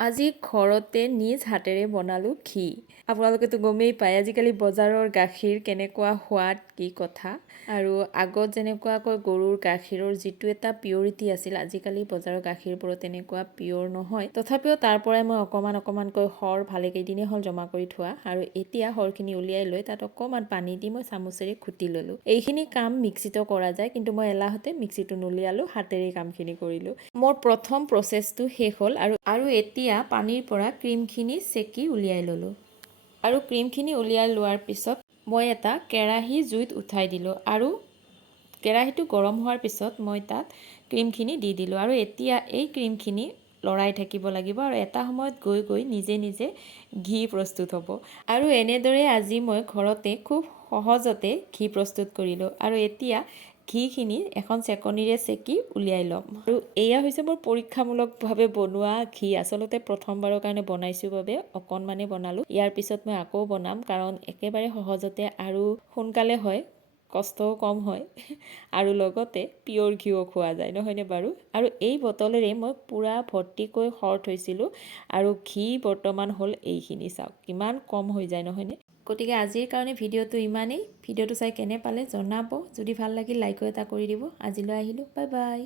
আজি ঘৰতে নিজ হাতেৰে বনালোঁ ঘি। আপোনালোকেতো গমেই পায় আজিকালি বজাৰৰ গাখীৰ কেনেকুৱা সোৱাদ কি কথা। আৰু আগত যেনেকুৱাকৈ গৰুৰ গাখীৰৰ যিটো এটা পিয়ৰিটি আছিল, আজিকালি বজাৰৰ গাখীৰবোৰত তেনেকুৱা পিয়ৰ নহয়। তথাপিও তাৰ পৰাই মই অকণমানকৈ সৰ ভালেকেইদিনেই হ'ল জমা কৰি থোৱা। আৰু এতিয়া সৰখিনি উলিয়াই লৈ তাত অকণমান পানী দি মই চামুচেৰে ঘুটি ল'লোঁ। এইখিনি কাম মিক্সিতো কৰা যায়, কিন্তু মই এলাহতে মিক্সিটো নুলিয়ালোঁ, হাতেৰে কামখিনি কৰিলোঁ। মোৰ প্ৰথম প্ৰচেছটো শেষ হ'ল আৰু এতিয়া পানীৰ পৰা ক্ৰীমখিনি চেকি উলিয়াই ল'লোঁ। আৰু ক্ৰীমখিনি উলিয়াই লোৱাৰ পিছত মই এটা কেৰাহী জুইত উঠাই দিলোঁ আৰু কেৰাহীটো গৰম হোৱাৰ পিছত মই তাত ক্ৰীমখিনি দি দিলোঁ। আৰু এতিয়া এই ক্ৰীমখিনি লৰাই থাকিব লাগিব আৰু এটা সময়ত গৈ গৈ নিজে নিজে ঘি প্ৰস্তুত হ'ব। আৰু এনেদৰে আজি মই ঘৰতে খুব সহজতে ঘি প্ৰস্তুত কৰিলোঁ। আৰু এতিয়া ঘিখিনি এখন চেকনিৰে চেকি উলিয়াই ল'ম। আৰু এয়া হৈছে মোৰ পৰীক্ষামূলকভাৱে বনোৱা ঘি। আচলতে প্ৰথমবাৰৰ কাৰণে বনাইছোঁ বাবে অকণমানেই বনালোঁ। ইয়াৰ পিছত মই আকৌ বনাম, কাৰণ একেবাৰে সহজতে আৰু সোনকালে হয়, কষ্টও কম হয় আৰু লগতে পিয়ৰ ঘিও খোৱা যায়, নহয়নে বাৰু? আৰু এই বটলেৰে মই পূৰা ভৰ্তিকৈ সৰ থৈছিলোঁ আৰু ঘি বৰ্তমান হ'ল এইখিনি। চাওক কিমান কম হৈ যায়, নহয়নে? গতিকে আজিৰ কাৰণে ভিডিঅ'টো ইমানেই। ভিডিঅ'টো চাই কেনে পালে জনাব। যদি ভাল লাগিল লাইকো এটা কৰি দিব। আজিলৈ আহিলোঁ, বাই বাই।